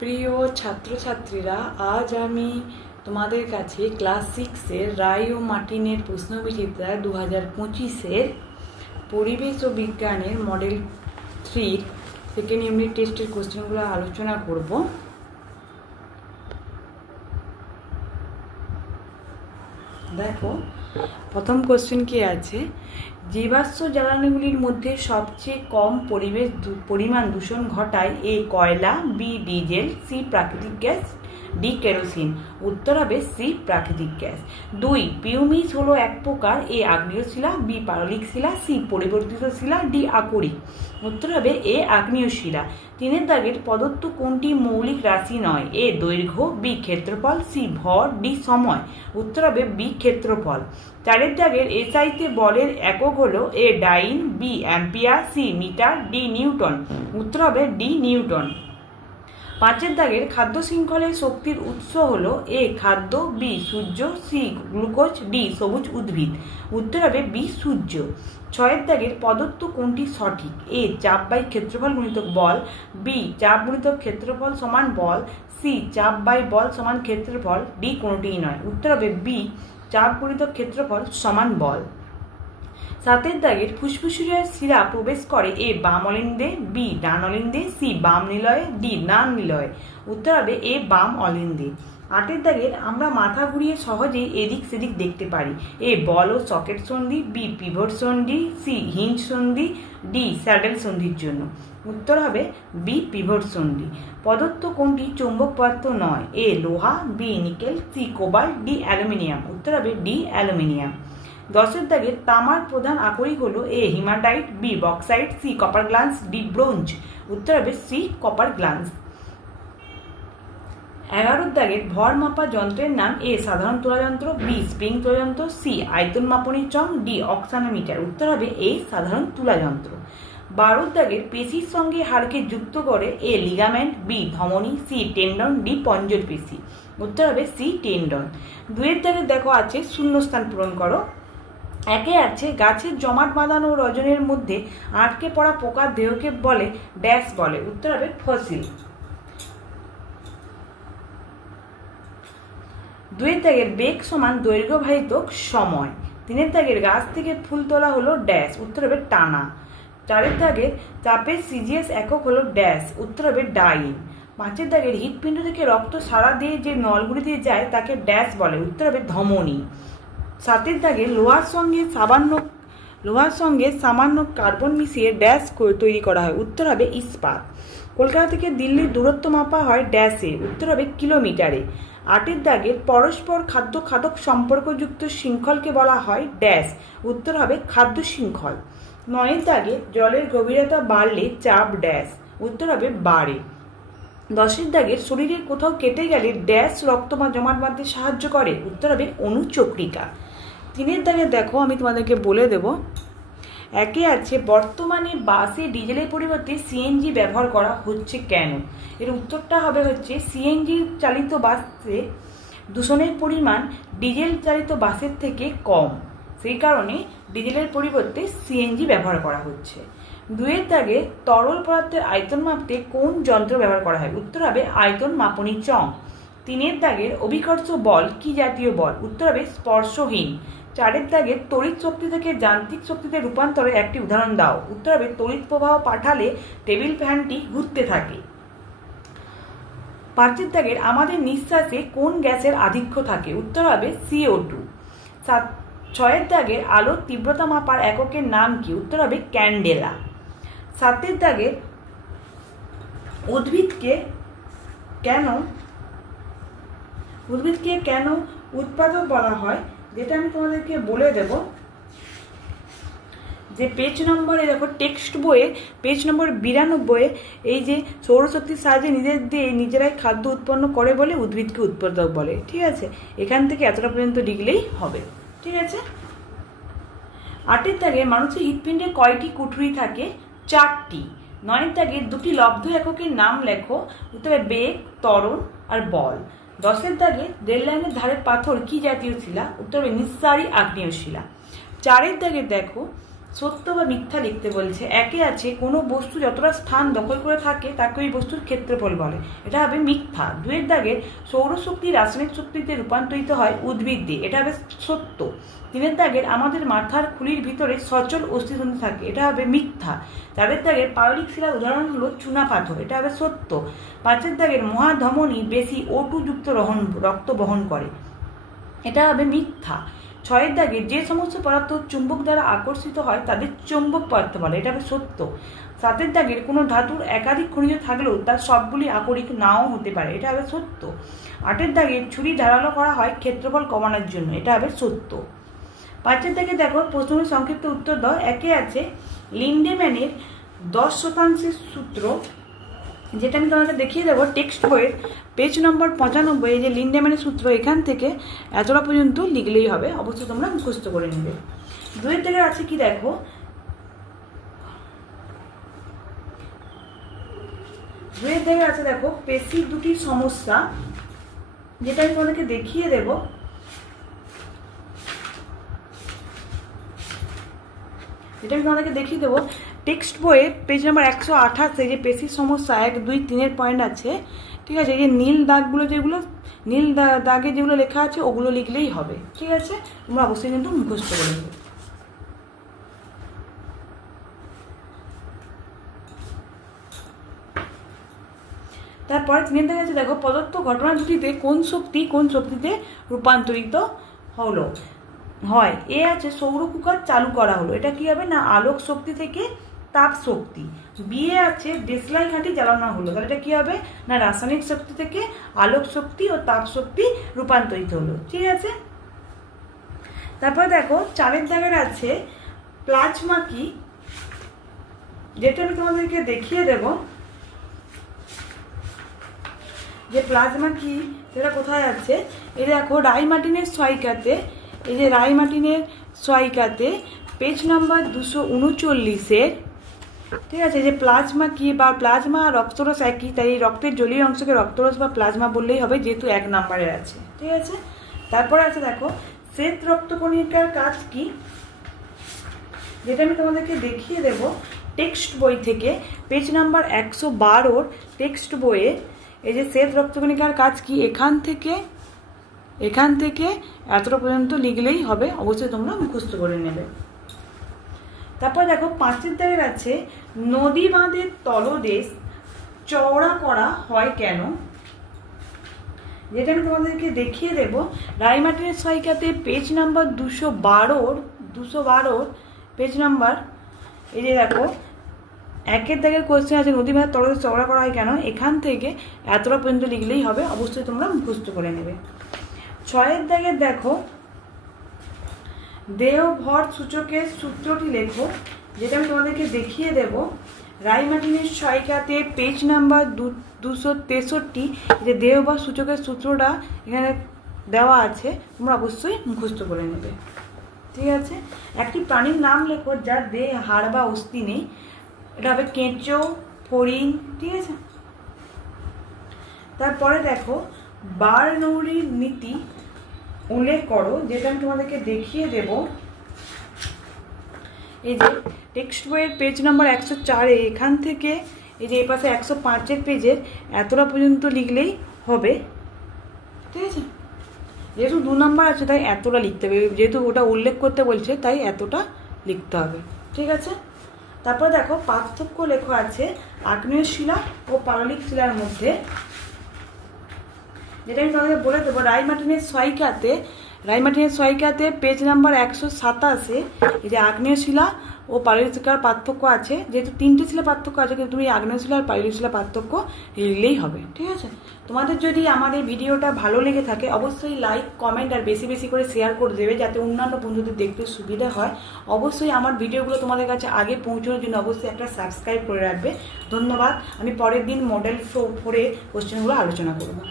প্রিয় ছাত্রছাত্রীরা, আজ আমি তোমাদের কাছে ক্লাস 6-এর রায় ও মার্টিনের প্রশ্নবিচিত্রা 2025-এর পরিবেশ ও বিজ্ঞানের মডেল 3 সেকেন্ড ইউনিট টেস্টের কোশ্চেনগুলো আলোচনা করব। দেখো, প্রথম কোশ্চেন কি আছে, জীবাশ্ম জ্বালানিগুলির মধ্যে সবচেয়ে কম পরিমাণ দূষণ ঘটায় এ কয়লা, বি ডিজেল, সি প্রাকৃতিক গ্যাস, ডি কেরোসিন। উত্তর হবে সি প্রাকৃতিক গ্যাস। 2 পিউমিস হলো এক প্রকার, এ আগ্নেয় শিলা, বি পাললিক শিলা, সি পরিবর্তিত শিলা, ডি আকরিক। উত্তর হবে এ আগ্নেয় শিলা। 3 দাগের প্রদত্ত কোনটি মৌলিক রাশি নয়? এ দৈর্ঘ্য, বি ক্ষেত্রফল, সি ভর, ডি সময়। উত্তর হবে বি ক্ষেত্রফল। 4 দাগের এসআইতে বলের একক হলো A dyne, B ampere, C metre, D newton. উত্তর হবে ডি নিউটন। 5 দাগের খাদ্য শৃঙ্খলের শক্তির উৎস হলো এ খাদ্য, বি সূর্য, সি গ্লুকোজ, ডি সবুজ উদ্ভিদ। উত্তর হবে বি সূর্য। 6 দাগের প্রদত্ত কোনটি সঠিক? এ চাপ বাই ক্ষেত্রফল গুণিতক বল, বি চাপ গুণিতক ক্ষেত্রফল সমান বল, সি চাপ বাই বল সমান ক্ষেত্রফল, ডি কোনটিই নয়। উত্তর হবে বি চাপ গুণিতক ক্ষেত্রফল সমান বল। 7 দাগের ফুসফুসের শিরা প্রবেশ করে এ বাম অলিন্দে, বি ডান অলিন্দে, সি বাম নিলয়ে, ডি ডান নিলয়ে। উত্তর হবে এ বাম অলিন্দে। 8 দাগের আমরা মাথা ঘুরিয়ে সহজেই এদিক সেদিক দেখতে পারি। এ বল ও সকেট সন্ধি, বি পিভট সন্ধি, সি হিঞ্জ সন্ধি, ডি স্যাডেল সন্ধির জন্য। উত্তর হবে বি পিভট সন্ধি। প্রদত্ত কোনটি চৌম্বক পদার্থ নয়? এ লোহা, B nickel, C cobalt, D aluminium. উত্তর হবে ডি অ্যালুমিনিয়াম। 10 দাগের তামার প্রধান আকরিক হলো A haematite, B bauxite, C copper glance, D bronze. উত্তর হবে সি কপার গ্লান্স। 11 দাগের ভর মাপা যন্ত্রের নাম? এ সাধারণ তোলা যন্ত্র, বি স্প্রিং তোলা যন্ত্র, সি আয়তন মাপনী চং, ডি অক্সানোমিটার। উত্তর হবে এ সাধারণ তুলা যন্ত্র। 12 দাগের পেশির সঙ্গে হাড়কে যুক্ত করে এ লিগামেন্ট, বি ধমনী, সি টেন্ডন, ডি পঞ্জর পেশি। উত্তর হবে সি টেন্ডন। 2 দাগের দেখো আছে শূন্যস্থান পূরণ করো। 1 আছে গাছের জমাট বাঁধানো রজনের মধ্যে আটকে পড়া পোকার দেহকে বলে ড্যাশ বলে। উত্তর হবে ফসিল। 2 দাগের বেগ সমান দৈর্ঘ্য ভাজিতক সময়। 3 দাগের গাছ থেকে ফুল তোলা হলো ড্যাশ। উত্তর হবে টানা। 4 দাগের চাপের সিজিএস একক হলো ড্যাশ। উত্তর হবে ডাইন। 5 দাগের হৃৎপিণ্ড থেকে রক্ত সারা দিয়ে যে নলগুলি দিয়ে যায় তাকে ড্যাশ বলে। উত্তর হবে ধমনী। 7 দাগের লোহার সঙ্গে সামান্য কার্বন মিশিয়ে ড্যাশ তৈরি করা হয়। উত্তর হবে ইস্পাত। কলকাতা থেকে দিল্লির দূরত্ব মাপা হয় ড্যাশে। উত্তর হবে কিলোমিটারে। 8 দাগের পরস্পর খাদ্য খাদক সম্পর্কযুক্ত শৃঙ্খলকে বলা হয় ড্যাশ। উত্তর হবে খাদ্য শৃঙ্খল। 9 দাগে জলের গভীরতা বাড়লে চাপ ড্যাশ। উত্তর হবে বাড়ে। 10 দাগের শরীরের কোথাও কেটে গেলে ড্যাশ রক্ত বা জমাট বাঁধতে সাহায্য করে। উত্তর হবে অনুচক্রিকা। 3 দাগে দেখো, আমি তোমাদেরকে বলে দেব। 1 আছে বর্তমানে বাসে ডিজেলের পরিবর্তে সিএনজি ব্যবহার করা হচ্ছে কেন? এর উত্তরটা হবে হচ্ছে সিএনজি চালিত বাসে দূষণের পরিমাণ ডিজেল চালিত বাসের থেকে কম, সেই কারণে ডিজেলের পরিবর্তে সিএনজি ব্যবহার করা হচ্ছে। 2 দাগে তরল পদার্থের আয়তন মাপতে কোন যন্ত্র ব্যবহার করা হয়? উত্তর হবে আয়তন মাপনী চং। 3 দাগের অভিকর্ষ বল কি জাতীয় বল? উত্তর হবে স্পর্শহীন। 4 দাগের তড়িৎ শক্তি থেকে যান্ত্রিক শক্তিতে রূপান্তরের একটি উদাহরণ দাও। উত্তর হবে তড়িৎ প্রবাহ পাঠালে টেবিল ফ্যানটি ঘুরতে থাকে। 5 দাগের আমাদের নিঃশ্বাসে কোন গ্যাসের আধিক্য থাকে? উত্তর হবে CO2। 6 দাগের আলোর তীব্রতা মাপার এককের নাম কি? উত্তর হবে ক্যান্ডেলা। 7 দাগের উদ্ভিদকে কেন উৎপাদক বলা হয়, যেটা আমি তোমাদেরকে বলে দেব। যে পেজ নম্বরে দেখো, টেক্সট বইয়ে পেজ নম্বর 92, এই যে সৌরশক্তির সাহায্যে নিজেরাই খাদ্য উৎপন্ন করে বলে উদ্ভিদকে উৎপাদক বলে। ঠিক আছে, এখান থেকে এতটা পর্যন্ত লিখলেই হবে। ঠিক আছে। 8 দাগে মানুষের হৃৎপিণ্ডে কয়টি কুঠুরি থাকে? 4টি। 9 দাগে 2টি লব্ধ এককের নাম লেখো। উত্তর হবে বেগ, ত্বরণ আর বল। 10 দাগে রেল লাইনের ধারের পাথর কি জাতীয় শিলা? উত্তর হবে নিঃসারী আগ্নেয় শিলা। 4 দাগে দেখো সত্য বা মিথ্যা লিখতে বলছে। একে আছে কোনো বস্তু যতটা স্থান দখল করে থাকে তাকে ওই বস্তুর ক্ষেত্রফল বলে, এটা হবে মিথ্যা। 2 দাগের সৌরশক্তি রাসায়নিক শক্তিতে রূপান্তরিত হয় উদ্ভিদ দিয়ে, এটা হবে সত্য। 3 দাগের আমাদের মাথার খুলির ভিতরে সচল অস্থিতন্ত্র থাকে, এটা হবে মিথ্যা। 4 দাগের পাললিক শিলার উদাহরণ হলো চুনা পাথর, এটা হবে সত্য। 5 দাগের মহাধমনী বেশি O2 যুক্ত রক্ত বহন করে, এটা হবে মিথ্যা। 6 দাগে যে সমস্ত পদার্থ চুম্বক দ্বারা আকর্ষিত হয় তাদের চৌম্বক পদার্থ বলে, এটা হবে সত্য। 7 দাগের কোনো ধাতুর একাধিক খনিজ থাকলেও তার সবগুলি আকরিক নাও হতে পারে, এটা হবে সত্য। 8 দাগের ছুরি ধারালো করা হয় ক্ষেত্রফল কমানোর জন্য, এটা হবে সত্য। 5 দাগে দেখো প্রশ্নের সংক্ষিপ্ত উত্তর দাও। একে আছে লিন্ডেম্যানের 10% সূত্র, যেটা আমি তোমাকে দেখিয়ে দেবো টেক্সট বইয়ের পেজ নম্বর 95। এই যে লিন্ডেম্যানের সূত্র, এখান থেকে এতটা পর্যন্ত লিখলেই হবে, অবশ্যই তোমরা মুখস্থ করে নেবে। 2 থেকে আছে কি দেখো, 2 থেকে আছে দেখো পেশি দুটি সমস্যা, যেটা আমি তোমাদেরকে দেখিয়ে দেবো। এটা আমি তোমাদেরকে দেখিয়ে দেবো টেক্সট বইয়ে পেজ নাম্বার 128, যে পেশির সমস্যা 1, 2, 3 পয়েন্ট আছে, ঠিক আছে। এই যে নীল দাগগুলো, যেগুলো নীল দাগে যেগুলো লেখা আছে ওগুলো লিখলেই হবে, ঠিক আছে। তোমরা অবশ্যই কিন্তু মুখস্থ করে নেবে। তারপরে 3 দাগে আছে দেখো প্রদত্ত ঘটনা দুটিতে কোন শক্তিতে রূপান্তরিত হলো হয়। এ আছে সৌর কুকার চালু করা হলো, এটা কি হবে না আলোক শক্তি থেকে তাপ শক্তি। বিয়ে আছে দেশলাই ঘাঁটি জ্বালানো হলো, তাহলে এটা কি হবে না রাসায়নিক শক্তি থেকে আলোক শক্তি ও তাপ শক্তি রূপান্তরিত হলো, ঠিক আছে। তারপরে দেখো 4 দাগের আছে প্লাজমা কি, যেটা আমি তোমাদেরকে দেখিয়ে দেব যে প্লাজমা কি সেটা কোথায় আছে। এই দেখো রাই মার্টিনের সহায়িকাতে, এই যে রাই মার্টিনের সহায়িকাতে পেজ নাম্বার 239-এর, ঠিক আছে। যে প্লাজমা কি বা প্লাজমা আর রক্তরস একই, তাই রক্তের জলীয় অংশকে রক্তরস বা প্লাজমা বললেই হবে, যেহেতু 1 নম্বরে আছে, ঠিক আছে। তারপরে আছে দেখো শ্বেত রক্তকণিকার কাজ কি, যেটা আমি তোমাদেরকে দেখিয়ে দেব টেক্সট বই থেকে পেজ নাম্বার 112 টেক্সট বইয়ে। এই যে শ্বেত রক্তকণিকার কাজ কি, এখান থেকে এতটা পর্যন্ত লিখলেই হবে, অবশ্যই তোমরা মুখস্থ করে নেবে। তারপর দেখো 5 দাগের আছে নদী বাঁধের তলদেশ চওড়া করা হয় কেন, যেটা আমি তোমাদেরকে দেখিয়ে দেব রাই মার্টিনের সহায়িকাতে পেজ নাম্বার 212 পেজ নাম্বার। এই যে দেখো 1 দাগের কোয়েশ্চেন আছে নদী বাঁধের তলদেশ চওড়া করা হয় কেন, এখান থেকে এতটা পর্যন্ত লিখলেই হবে, অবশ্যই তোমরা মুখস্থ করে নেবে। 6 দাগের দেখো দেহ ভর সূচকের সূত্রটি লেখো, যেটা আমি তোমাদেরকে দেখিয়ে দেব রাই মার্টিনের সহায়িকাতে পেজ নাম্বার 263। যে দেহ ভর সূচকের সূত্রটা এখানে দেওয়া আছে, তোমরা অবশ্যই মুখস্থ করে নেবে, ঠিক আছে। একটি প্রাণীর নাম লেখো যার দেহে হাড় বা অস্থি নেই, এটা হবে কেঁচো, ফড়িং, ঠিক আছে। তারপরে দেখো বার্নৌলির নীতি উল্লেখ করো, যেটা আমি তোমাদেরকে দেখিয়ে দেব। এই যে টেক্সট বইয়ের পেজ নাম্বার 104, এখান থেকে এই যে এই পাশে 105 পেজের এতটা পর্যন্ত লিখলেই হবে, ঠিক আছে। যেহেতু 2 নম্বর আছে তাই এতটা লিখতে হবে, যেহেতু ওটা উল্লেখ করতে বলছে তাই এতটা লিখতে হবে, ঠিক আছে। তারপর দেখো পার্থক্য লেখা আছে আগ্নেয় শিলা ও পাললিক শিলার মধ্যে, যেটা আমি তোমাদের বলে দেবো রাই মার্টিনের সহায়িকাতে পেজ নাম্বার 127। এই যে আগ্নেয় শিলা ও পাললিক শিলার পার্থক্য আছে, যেহেতু 3টে শিলা পার্থক্য আছে, কিন্তু তুমি আগ্নেয় শিলা আর পাললিক শিলা পার্থক্য লিখলেই হবে, ঠিক আছে। তোমাদের যদি আমার এই ভিডিওটা ভালো লেগে থাকে অবশ্যই লাইক, কমেন্ট আর বেশি বেশি করে শেয়ার করে দেবে, যাতে অন্যান্য বন্ধুদের দেখতে সুবিধা হয়। অবশ্যই আমার ভিডিওগুলো তোমাদের কাছে আগে পৌঁছানোর জন্য অবশ্যই একটা সাবস্ক্রাইব করে রাখবে। ধন্যবাদ। আমি পরের দিন মডেল 4 কোশ্চেনগুলো আলোচনা করবো।